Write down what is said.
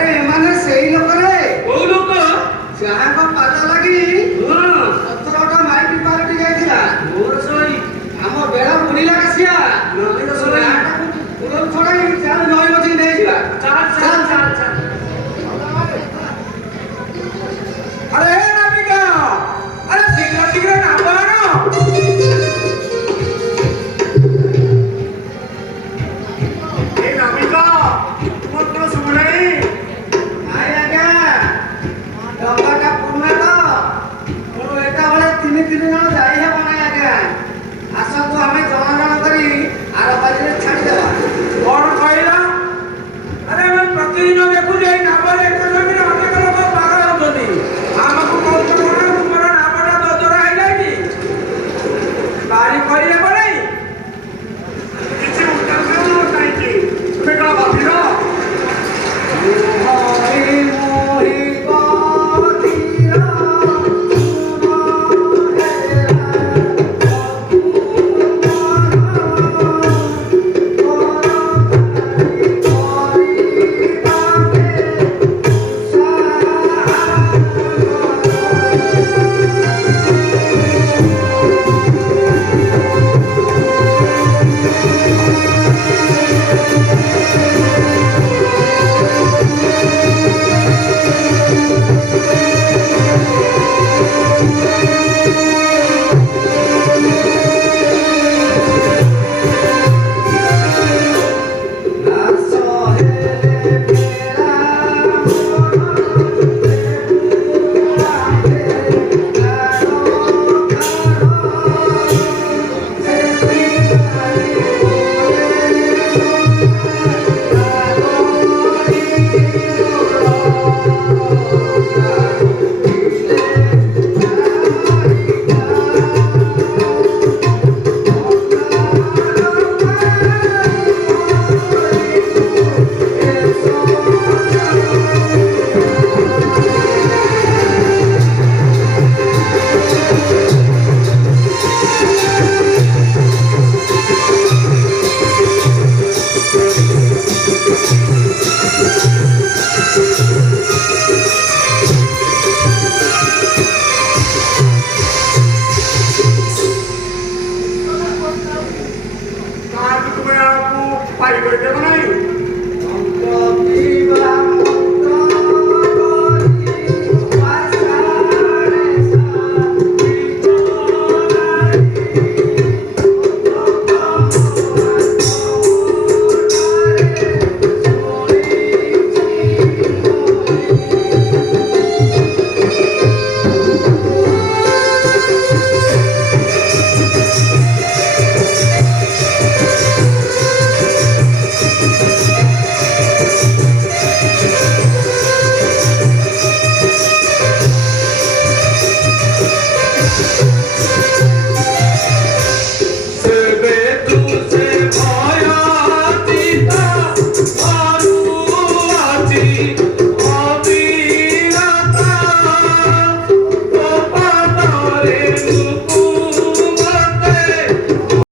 ଆରେ ଏମାନେ ସେଇ ଲୋକରେ କୋଉ ଲୋକ? ଯାହାଙ୍କ ପାଦ ଲାଗି 17ଟା ମାଇକି ପାଲଟି ଯାଇଥିଲା। ମୋର ସଇ ଆମ ବେଳ ବୁଲିଲା କାସିଆ ନଦୀର ସଇ ପୁରରୁ ଛଡ଼ାଇ ଚାଲ ନଈ ମଝି ନେଇଯିବା। ଚାଲ। अरे नाविका, अरे शीघ्र नाम आनो। ए नाविका, तुम तो सुन नहीं? ନାଇଁ ଆଜ୍ଞା ଡଙ୍ଗାଟା ପୁରୁଣା ତ ମୁଁ ଏକା ବେଳେ ତିନି ଜଣ ଯାଇ ହେବ ନାହିଁ ଆଜ୍ଞା। ଆସନ୍ତୁ ଆମେ ଜଣ କରି ଆର ପାରିରେ ଛାଡ଼ିଦେବା। कौन कहला? अरे मैं प्रतिदिन देखु जे नाम एक जमीन अनेक लोग पागल होतनी। ଆମକୁ କହୁଛ କଣ ତୁମର ନାମଟା ଦଦରା ହେଇଯାଇଛି? ବାରି କରିଲେ ପଡ଼େ କିଛି ଉତ୍ତର କାହିଁକି? ତୁମେ କଣ ଭାବିଲ? ପାଇବେ